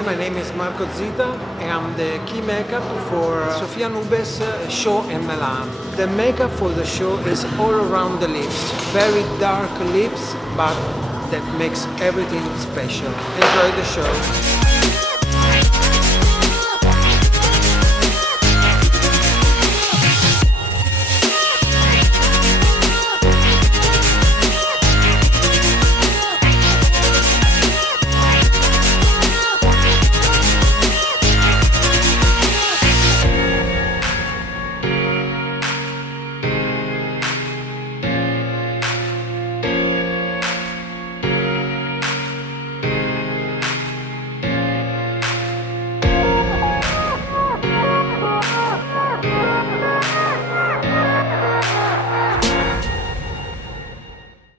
Hi, my name is Marco ZITA and I'm the key makeup for SOPHIA NUBES show in Milan. The makeup for the show is all around the lips, very dark lips, but that makes everything special. Enjoy the show.